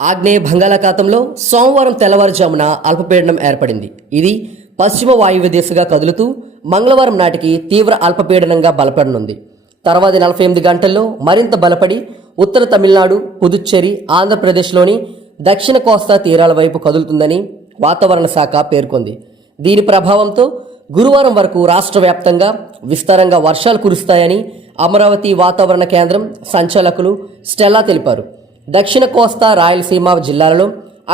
ఆగ్నేయ బంగాళాఖాతంలో సోమవారం తెల్లవారుజామున అల్పపీడనం ఏర్పడింది. ఇది పశ్చిమ వాయువ్య దిశగా కదులుతూ మంగళవారం నాటికి తీవ్ర అల్పపీడనంగా బలపడనుంది. తర్వాతి 48 గంటల్లో మరింత బలపడి ఉత్తర తమిళనాడు, పుదుచ్చేరి, ఆంధ్రప్రదేశ్లోని దక్షిణ కోస్తా తీరాల వైపు కదులుతుందని వాతావరణ శాఖ పేర్కొంది. దీని ప్రభావంతో గురువారం వరకు రాష్ట్ర వ్యాప్తంగా విస్తారంగా వర్షాలు కురుస్తాయని అమరావతి వాతావరణ కేంద్రం సంచాలకులు స్టెల్లా తెలిపారు. దక్షిణ కోస్తా, రాయలసీమ జిల్లాలలో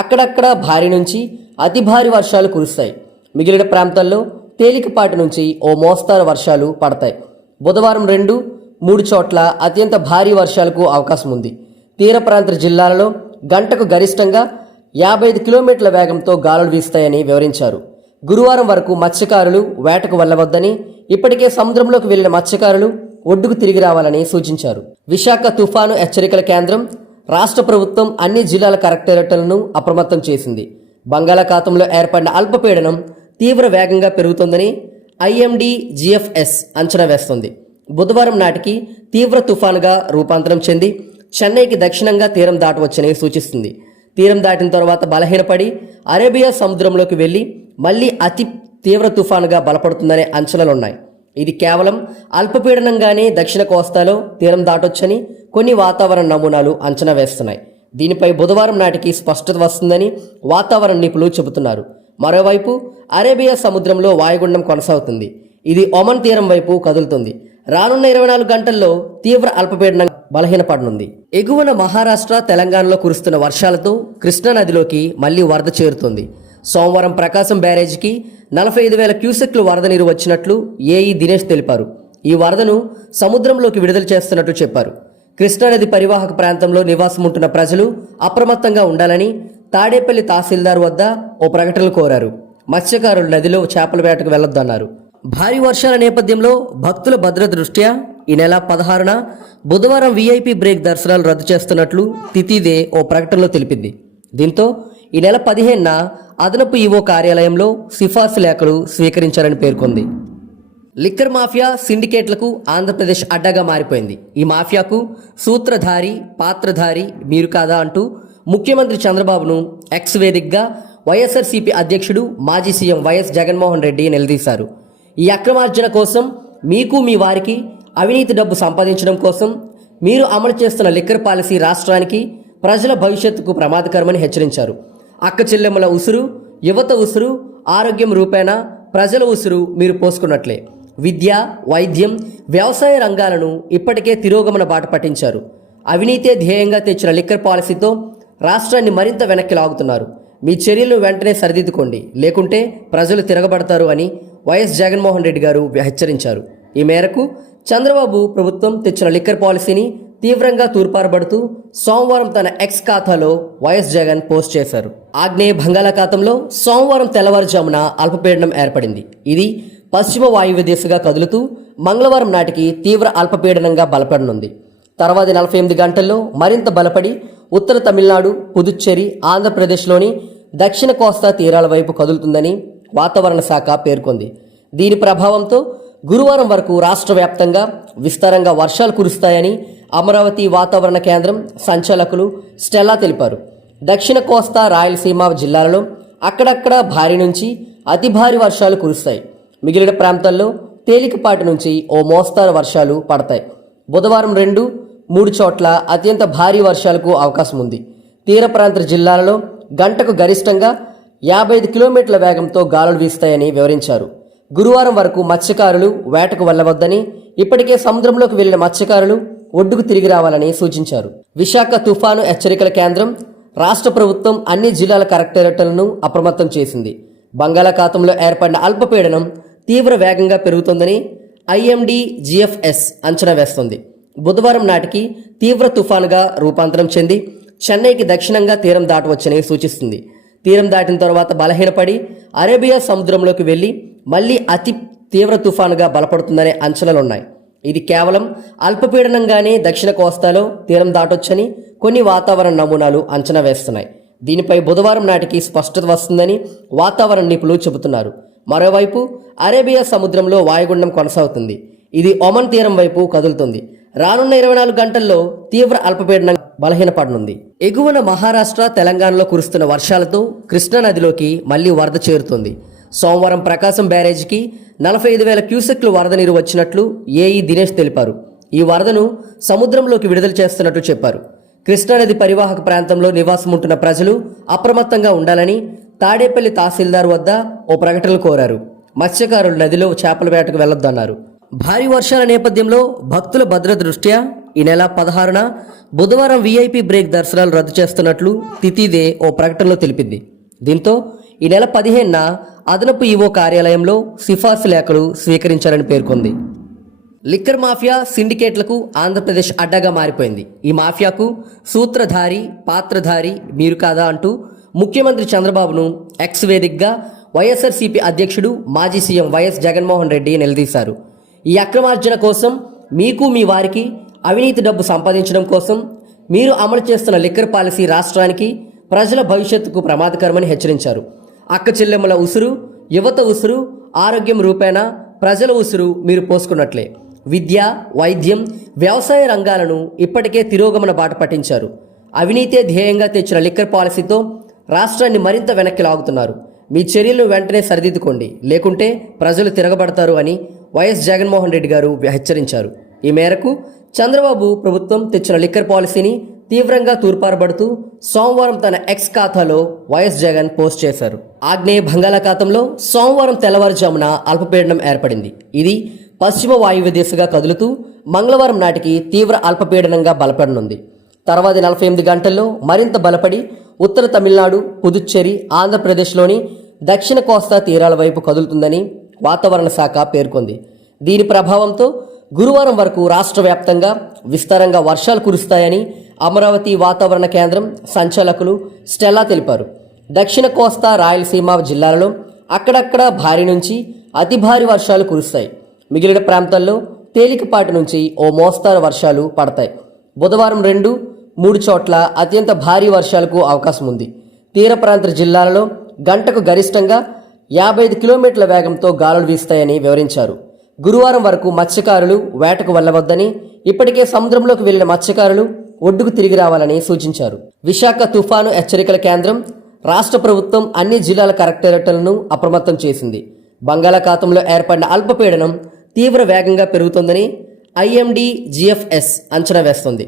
అక్కడక్కడ భారీ నుంచి అతి భారీ వర్షాలు కురుస్తాయి. మిగిలిన ప్రాంతాల్లో తేలికపాటి నుంచి ఓ మోస్తారు వర్షాలు పడతాయి. బుధవారం 2-3 చోట్ల అత్యంత భారీ వర్షాలకు అవకాశం ఉంది. తీర ప్రాంత జిల్లాలలో గంటకు గరిష్టంగా 55 కిలోమీటర్ల వేగంతో గాలులు వీస్తాయని వివరించారు. గురువారం వరకు మత్స్యకారులు వేటకు వెళ్లవద్దని, ఇప్పటికే సముద్రంలోకి వెళ్లిన మత్స్యకారులు ఒడ్డుకు తిరిగి రావాలని సూచించారు. విశాఖ తుఫాను హెచ్చరికల కేంద్రం రాష్ట్ర ప్రభుత్వం అన్ని జిల్లాల కలెక్టరేట్లను అప్రమత్తం చేసింది. బంగాళాఖాతంలో ఏర్పడిన అల్పపీడనం తీవ్ర వేగంగా పెరుగుతోందని ఐఎండీ జిఎఫ్ఎస్ అంచనా వేస్తోంది. బుధవారం నాటికి తీవ్ర తుఫానుగా రూపాంతరం చెంది చెన్నైకి దక్షిణంగా తీరం దాటవచ్చని సూచిస్తుంది. తీరం దాటిన తర్వాత బలహీనపడి అరేబియా సముద్రంలోకి వెళ్లి మళ్లీ అతి తీవ్ర తుఫానుగా బలపడుతుందనే అంచనాలున్నాయి. ఇది కేవలం అల్పపీడనంగానే దక్షిణ కోస్తాలో తీరం దాటొచ్చని కొన్ని వాతావరణ నమూనాలు అంచనా వేస్తున్నాయి. దీనిపై బుధవారం నాటికి స్పష్టత వస్తుందని వాతావరణ నిపుణులు చెబుతున్నారు. మరోవైపు అరేబియా సముద్రంలో వాయుగుండం కొనసాగుతుంది. ఇది ఒమన్ తీరం వైపు కదులుతుంది. రానున్న 24 గంటల్లో తీవ్ర అల్పపీడనం బలహీనపడనుంది. ఎగువన మహారాష్ట్ర, తెలంగాణలో కురుస్తున్న వర్షాలతో కృష్ణానదిలోకి మళ్లీ వరద చేరుతోంది. సోమవారం ప్రకాశం బ్యారేజీకి 45,000 క్యూసెక్లు వరద నీరు వచ్చినట్లు ఏఈ దినేష్ తెలిపారు. ఈ వరదను సముద్రంలోకి విడుదల చేస్తున్నట్టు చెప్పారు. కృష్ణానది పరివాహక ప్రాంతంలో నివాసం ఉంటున్న ప్రజలు అప్రమత్తంగా ఉండాలని తాడేపల్లి తహసీల్దార్ వద్ద ఓ ప్రకటనలు కోరారు. మత్స్యకారులు నదిలో చేపల వేటకు వెళ్లొద్దన్నారు. భారీ వర్షాల నేపథ్యంలో భక్తుల భద్రత దృష్ట్యా ఈ నెల 16న బుధవారం వీఐపీ బ్రేక్ దర్శనాలు రద్దు చేస్తున్నట్లు తితిదే ఓ ప్రకటనలో తెలిపింది. దీంతో ఈ నెల 15న అదనపు ఈవో కార్యాలయంలో సిఫార్సు లేఖలు స్వీకరించాలని పేర్కొంది. లిక్కర్ మాఫియా సిండికేట్లకు ఆంధ్రప్రదేశ్ అడ్డాగా మారిపోయింది. ఈ మాఫియాకు సూత్రధారి, పాత్రధారి మీరు కాదా అంటూ ముఖ్యమంత్రి చంద్రబాబును ఎక్స్ వేదికగా వైఎస్ఆర్సీపీ అధ్యక్షుడు, మాజీ సీఎం వైఎస్ జగన్మోహన్ రెడ్డి నిలదీశారు. ఈ అక్రమార్జన కోసం, మీకు మీ వారికి అవినీతి డబ్బు సంపాదించడం కోసం మీరు అమలు చేస్తున్న లిక్కర్ పాలసీ రాష్ట్రానికి, ప్రజల భవిష్యత్తుకు ప్రమాదకరమని హెచ్చరించారు. అక్క చెల్లెమ్మల ఉసురు, యువత ఉసురు, ఆరోగ్యం రూపేణా ప్రజల ఉసురు మీరు పోసుకున్నట్లే. విద్య, వైద్యం, వ్యవసాయ రంగాలను ఇప్పటికే తిరోగమన బాట పట్టించారు. అవినీతే ధ్యేయంగా తెచ్చిన లిక్కర్ పాలసీతో రాష్ట్రాన్ని మరింత వెనక్కి లాగుతున్నారు. మీ చర్యలను వెంటనే సరిదిద్దుకోండి, లేకుంటే ప్రజలు తిరగబడతారు అని వైఎస్ జగన్మోహన్ రెడ్డి గారు హెచ్చరించారు. ఈ మేరకు చంద్రబాబు ప్రభుత్వం తెచ్చిన లిక్కర్ పాలసీని తీవ్రంగా తూర్పారబడుతూ సోమవారం తన ఎక్స్ ఖాతాలో వైఎస్ జగన్ పోస్ట్ చేశారు. ఆగ్నేయ బంగాళాఖాతంలో సోమవారం తెల్లవారుజామున అల్పపీడనం ఏర్పడింది. ఇది పశ్చిమ వాయువ్య దిశగా కదులుతూ మంగళవారం నాటికి తీవ్ర అల్పపీడనంగా బలపడనుంది. తర్వాతి 48 గంటల్లో మరింత బలపడి ఉత్తర తమిళనాడు, పుదుచ్చేరి, ఆంధ్రప్రదేశ్లోని దక్షిణ కోస్తా తీరాల వైపు కదులుతుందని వాతావరణ శాఖ పేర్కొంది. దీని ప్రభావంతో గురువారం వరకు రాష్ట్ర వ్యాప్తంగా విస్తారంగా వర్షాలు కురుస్తాయని అమరావతి వాతావరణ కేంద్రం సంచాలకులు స్టెల్లా తెలిపారు. దక్షిణ కోస్తా, రాయలసీమ జిల్లాలలో అక్కడక్కడ భారీ నుంచి అతి భారీ వర్షాలు కురుస్తాయి. మిగిలిన ప్రాంతాల్లో తేలికపాటి నుంచి ఓ మోస్తారు వర్షాలు పడతాయి. బుధవారం 2-3 చోట్ల అత్యంత భారీ వర్షాలకు అవకాశం ఉంది. తీర ప్రాంత జిల్లాలలో గంటకు గరిష్టంగా 55 కిలోమీటర్ల వేగంతో గాలులు వీస్తాయని వివరించారు. గురువారం వరకు మత్స్యకారులు వేటకు వెళ్లవద్దని, ఇప్పటికే సముద్రంలోకి వెళ్లిన మత్స్యకారులు ఒడ్డుకు తిరిగి రావాలని సూచించారు. విశాఖ తుఫాను హెచ్చరికల కేంద్రం రాష్ట్ర ప్రభుత్వం అన్ని జిల్లాల కలెక్టరేట్లను అప్రమత్తం చేసింది. బంగాళాఖాతంలో ఏర్పడిన అల్పపీడనం తీవ్ర వేగంగా పెరుగుతోందని ఐఎండీ జిఎఫ్ఎస్ అంచనా వేస్తోంది. బుధవారం నాటికి తీవ్ర తుఫానుగా రూపాంతరం చెంది చెన్నైకి దక్షిణంగా తీరం దాటవచ్చని సూచిస్తుంది. తీరం దాటిన తర్వాత బలహీనపడి అరేబియా సముద్రంలోకి వెళ్లి మళ్లీ అతి తీవ్ర తుఫానుగా బలపడుతుందనే అంచనాలున్నాయి. ఇది కేవలం అల్పపీడనంగానే దక్షిణ కోస్తాలో తీరం దాటొచ్చని కొన్ని వాతావరణ నమూనాలు అంచనా వేస్తున్నాయి. దీనిపై బుధవారం నాటికి స్పష్టత వస్తుందని వాతావరణ నిపుణులు చెబుతున్నారు. మరోవైపు అరేబియా సముద్రంలో వాయుగుండం కొనసాగుతుంది. ఇది ఒమన్ తీరం వైపు కదులుతుంది. రానున్న 24 గంటల్లో తీవ్ర అల్పపీడనం బలహీనపడనుంది. ఎగువన మహారాష్ట్ర, తెలంగాణలో కురుస్తున్న వర్షాలతో కృష్ణానదిలోకి మళ్లీ వరద చేరుతోంది. సోమవారం ప్రకాశం బ్యారేజీకి 45,000 క్యూసెక్లు వరద నీరు వచ్చినట్లు ఏఈ దినేష్ తెలిపారు. ఈ వరదను సముద్రంలోకి విడుదల చేస్తున్నట్టు చెప్పారు. కృష్ణానది పరివాహక ప్రాంతంలో నివాసం ఉంటున్న ప్రజలు అప్రమత్తంగా ఉండాలని తాడేపల్లి తహసీల్దార్ వద్ద ఓ ప్రకటనలు కోరారు. మత్స్యకారులు నదిలో చేపల వేటకు వెళ్లొద్దన్నారు. భారీ వర్షాల నేపథ్యంలో భక్తుల భద్రత దృష్ట్యా ఈ నెల 16న బుధవారం వీఐపీ బ్రేక్ దర్శనాలు రద్దు చేస్తున్నట్లు తితిదే ఓ ప్రకటనలో తెలిపింది. దీంతో ఈ నెల 15న అదనపు ఈవో కార్యాలయంలో సిఫార్సు లేఖలు స్వీకరించాలని పేర్కొంది. లిక్కర్ మాఫియా సిండికేట్లకు ఆంధ్రప్రదేశ్ అడ్డాగా మారిపోయింది. ఈ మాఫియాకు సూత్రధారి, పాత్రధారి మీరు కాదా అంటూ ముఖ్యమంత్రి చంద్రబాబును ఎక్స్ వేదికగా వైఎస్ఆర్సీపీ అధ్యక్షుడు మాజీ సీఎం వైఎస్ జగన్మోహన్ రెడ్డి నిలదీశారు. ఈ అక్రమార్జన కోసం, మీకు మీ వారికి అవినీతి డబ్బు సంపాదించడం కోసం మీరు అమలు చేస్తున్న లిక్కర్ పాలసీ రాష్ట్రానికి, ప్రజల భవిష్యత్తుకు ప్రమాదకరమని హెచ్చరించారు. అక్క చెల్లెమ్మల ఉసురు, యువత ఉసురు, ఆరోగ్యం రూపేణా ప్రజల ఉసురు మీరు పోసుకున్నట్లే. విద్య, వైద్యం, వ్యవసాయ రంగాలను ఇప్పటికే తిరోగమన బాట పట్టించారు. అవినీతే ధ్యేయంగా తెచ్చిన లిక్కర్ పాలసీతో రాష్ట్రాన్ని మరింత వెనక్కి లాగుతున్నారు. మీ చర్యలను వెంటనే సరిదిద్దుకోండి, లేకుంటే ప్రజలు తిరగబడతారు అని వైఎస్ జగన్మోహన్ రెడ్డి గారు హెచ్చరించారు. ఈ మేరకు చంద్రబాబు ప్రభుత్వం తెచ్చిన లిక్కర్ పాలసీని తీవ్రంగా తూర్పారబడుతూ సోమవారం తన ఎక్స్ ఖాతాలో వైఎస్ జగన్ పోస్ట్ చేశారు. ఆగ్నేయ బంగాళాఖాతంలో సోమవారం తెల్లవారుజామున అల్పపీడనం ఏర్పడింది. ఇది పశ్చిమ వాయువ్య దిశగా కదులుతూ మంగళవారం నాటికి తీవ్ర అల్పపీడనంగా బలపడనుంది. తర్వాతి 48 గంటల్లో మరింత బలపడి ఉత్తర తమిళనాడు, పుదుచ్చేరి, ఆంధ్రప్రదేశ్లోని దక్షిణ కోస్తా తీరాల వైపు కదులుతుందని వాతావరణ శాఖ పేర్కొంది. దీని ప్రభావంతో గురువారం వరకు రాష్ట్ర వ్యాప్తంగా విస్తారంగా వర్షాలు కురుస్తాయని అమరావతి వాతావరణ కేంద్రం సంచాలకులు స్టెల్లా తెలిపారు. దక్షిణ కోస్తా, రాయలసీమ జిల్లాలలో అక్కడక్కడ భారీ నుంచి అతి భారీ వర్షాలు కురుస్తాయి. మిగిలిన ప్రాంతాల్లో తేలికపాటి నుంచి ఓ మోస్తారు వర్షాలు పడతాయి. బుధవారం 2-3 చోట్ల అత్యంత భారీ వర్షాలకు అవకాశం ఉంది. తీర ప్రాంత జిల్లాలలో గంటకు గరిష్టంగా 55 కిలోమీటర్ల వేగంతో గాలులు వీస్తాయని వివరించారు. గురువారం వరకు మత్స్యకారులు వేటకు వెళ్లవద్దని, ఇప్పటికే సముద్రంలోకి వెళ్లిన మత్స్యకారులు ఒడ్డుకు తిరిగి రావాలని సూచించారు. విశాఖ తుఫాను హెచ్చరికల కేంద్రం రాష్ట్ర ప్రభుత్వం అన్ని జిల్లాల కలెక్టరేట్లను అప్రమత్తం చేసింది. బంగాళాఖాతంలో ఏర్పడిన అల్పపీడనం తీవ్ర వేగంగా పెరుగుతోందని ఐఎండీ జిఎఫ్ఎస్ అంచనా వేస్తోంది.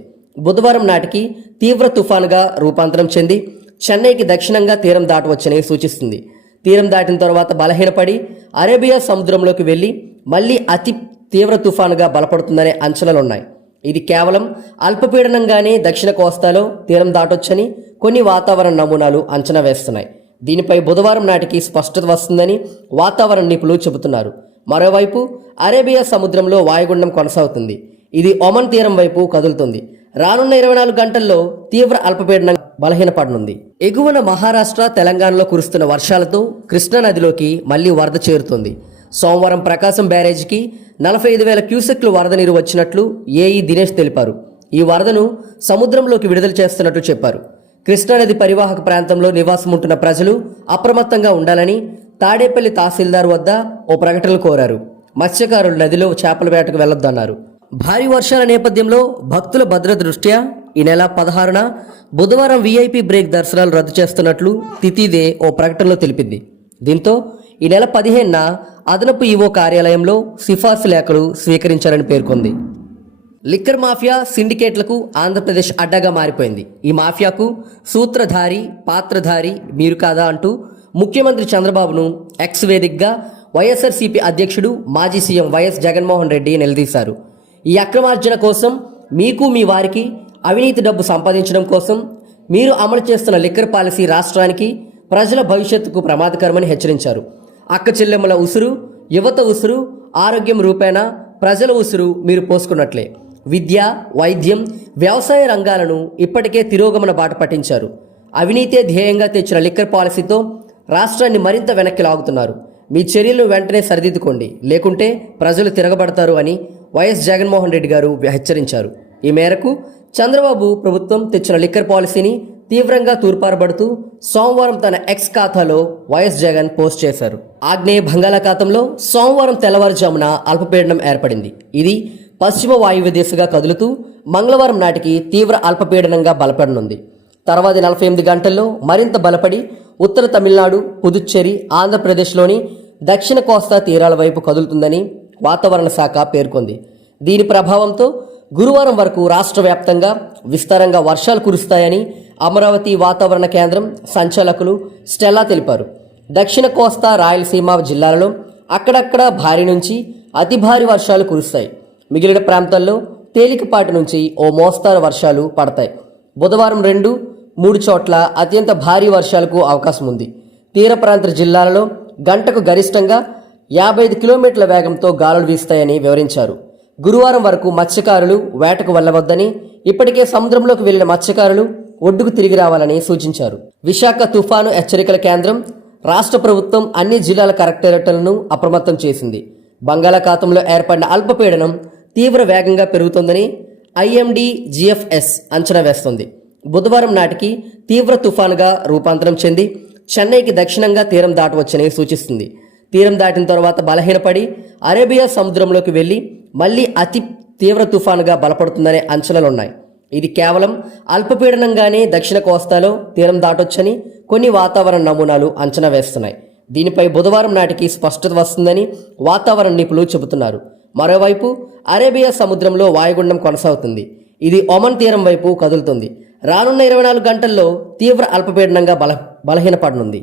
బుధవారం నాటికి తీవ్ర తుఫానుగా రూపాంతరం చెంది చెన్నైకి దక్షిణంగా తీరం దాటవచ్చని సూచిస్తుంది. తీరం దాటిన తర్వాత బలహీనపడి అరేబియా సముద్రంలోకి వెళ్లి మళ్లీ అతి తీవ్ర తుఫానుగా బలపడుతుందనే అంచనాలున్నాయి. ఇది కేవలం అల్పపీడనంగానే దక్షిణ కోస్తాలో తీరం దాటొచ్చని కొన్ని వాతావరణ నమూనాలు అంచనా వేస్తున్నాయి. దీనిపై బుధవారం నాటికి స్పష్టత వస్తుందని వాతావరణ నిపుణులు చెబుతున్నారు. మరోవైపు అరేబియా సముద్రంలో వాయుగుండం కొనసాగుతుంది. ఇది ఒమన్ తీరం వైపు కదులుతుంది. రానున్న 24 గంటల్లో తీవ్ర అల్పపీడనం బలహీనపడనుంది. ఎగువన మహారాష్ట్ర, తెలంగాణలో కురుస్తున్న వర్షాలతో కృష్ణానదిలోకి మళ్లీ వరద చేరుతోంది. సోమవారం ప్రకాశం బ్యారేజీకి 45,000 క్యూసెక్లు వరద నీరు వచ్చినట్లు ఏఈ దినేష్ తెలిపారు. ఈ వరదను సముద్రంలోకి విడుదల చేస్తున్నట్టు చెప్పారు. కృష్ణానది పరివాహక ప్రాంతంలో నివాసం ఉంటున్న ప్రజలు అప్రమత్తంగా ఉండాలని తాడేపల్లి తహసీల్దార్ వద్ద ఓ ప్రకటనలు కోరారు. మత్స్యకారులు నదిలో చేపల వేటకు వెళ్లొద్దన్నారు. భారీ వర్షాల నేపథ్యంలో భక్తుల భద్రత దృష్ట్యా ఈ నెల 16న బుధవారం వీఐపీ బ్రేక్ దర్శనాలు రద్దు చేస్తున్నట్లు తితిదే ఓ ప్రకటనలో తెలిపింది. దీంతో ఈ నెల 15న అదనపు ఈవో కార్యాలయంలో సిఫార్సు లేఖలు స్వీకరించాలని పేర్కొంది. లిక్కర్ మాఫియా సిండికేట్లకు ఆంధ్రప్రదేశ్ అడ్డాగా మారిపోయింది. ఈ మాఫియాకు సూత్రధారి, పాత్రధారి మీరు కాదా అంటూ ముఖ్యమంత్రి చంద్రబాబును ఎక్స్ వేదికగా వైఎస్ఆర్సీపీ అధ్యక్షుడు మాజీ సీఎం వైఎస్ జగన్మోహన్ రెడ్డి నిలదీశారు. ఈ అక్రమార్జన కోసం, మీకు మీ వారికి అవినీతి డబ్బు సంపాదించడం కోసం మీరు అమలు చేస్తున్న లిక్కర్ పాలసీ రాష్ట్రానికి, ప్రజల భవిష్యత్తుకు ప్రమాదకరమని హెచ్చరించారు. అక్క చెల్లెమ్మల ఉసురు, యువత ఉసురు, ఆరోగ్యం రూపేణా ప్రజల ఉసురు మీరు పోసుకున్నట్లే. విద్య, వైద్యం, వ్యవసాయ రంగాలను ఇప్పటికే తిరోగమన బాట పట్టించారు. అవినీతే ధ్యేయంగా తెచ్చిన లిక్కర్ పాలసీతో రాష్ట్రాన్ని మరింత వెనక్కి లాగుతున్నారు. మీ చర్యలను వెంటనే సరిదిద్దుకోండి, లేకుంటే ప్రజలు తిరగబడతారు అని వైఎస్ జగన్మోహన్ రెడ్డి గారు హెచ్చరించారు. ఈ మేరకు చంద్రబాబు ప్రభుత్వం తెచ్చిన లిక్కర్ పాలసీని తీవ్రంగా తూర్పారబడుతూ సోమవారం తన ఎక్స్ ఖాతాలో వైఎస్ జగన్ పోస్ట్ చేశారు. ఆగ్నేయ బంగాళాఖాతంలో సోమవారం తెల్లవారుజామున అల్పపీడనం ఏర్పడింది. ఇది పశ్చిమ వాయువ్య దిశగా కదులుతూ మంగళవారం నాటికి తీవ్ర అల్పపీడనంగా బలపడనుంది. తర్వాతి 48 గంటల్లో మరింత బలపడి ఉత్తర తమిళనాడు, పుదుచ్చేరి, ఆంధ్రప్రదేశ్లోని దక్షిణ కోస్తా తీరాల వైపు కదులుతుందని వాతావరణ శాఖ పేర్కొంది. దీని ప్రభావంతో గురువారం వరకు రాష్ట్ర వ్యాప్తంగా విస్తారంగా వర్షాలు కురుస్తాయని అమరావతి వాతావరణ కేంద్రం సంచాలకులు స్టెల్లా తెలిపారు. దక్షిణ కోస్తా, రాయలసీమ జిల్లాలలో అక్కడక్కడ భారీ నుంచి అతి భారీ వర్షాలు కురుస్తాయి. మిగిలిన ప్రాంతాల్లో తేలికపాటి నుంచి ఓ మోస్తారు వర్షాలు పడతాయి. బుధవారం 2-3 చోట్ల అత్యంత భారీ వర్షాలకు అవకాశం ఉంది. తీర ప్రాంత జిల్లాలలో గంటకు గరిష్టంగా 55 కిలోమీటర్ల వేగంతో గాలులు వీస్తాయని వివరించారు. గురువారం వరకు మత్స్యకారులు వేటకు వెళ్లవద్దని, ఇప్పటికే సముద్రంలోకి వెళ్లిన మత్స్యకారులు ఒడ్డుకు తిరిగి రావాలని సూచించారు. విశాఖ తుఫాను హెచ్చరికల కేంద్రం రాష్ట్ర ప్రభుత్వం అన్ని జిల్లాల కలెక్టరేట్లను అప్రమత్తం చేసింది. బంగాళాఖాతంలో ఏర్పడిన అల్పపీడనం తీవ్ర వేగంగా పెరుగుతోందని IMD-GFS అంచనా వేస్తోంది. బుధవారం నాటికి తీవ్ర తుఫానుగా రూపాంతరం చెంది చెన్నైకి దక్షిణంగా తీరం దాటవచ్చని సూచిస్తుంది. తీరం దాటిన తర్వాత బలహీనపడి అరేబియా సముద్రంలోకి వెళ్లి మళ్లీ అతి తీవ్ర తుఫానుగా బలపడుతుందనే అంచనాలున్నాయి. ఇది కేవలం అల్పపీడనంగానే దక్షిణ కోస్తాలో తీరం దాటొచ్చని కొన్ని వాతావరణ నమూనాలు అంచనా వేస్తున్నాయి. దీనిపై బుధవారం నాటికి స్పష్టత వస్తుందని వాతావరణ నిపుణులు చెబుతున్నారు. మరోవైపు అరేబియా సముద్రంలో వాయుగుండం కొనసాగుతుంది. ఇది ఒమన్ తీరం వైపు కదులుతుంది. రానున్న 24 గంటల్లో తీవ్ర అల్పపీడనంగా బలహీనపడనుంది.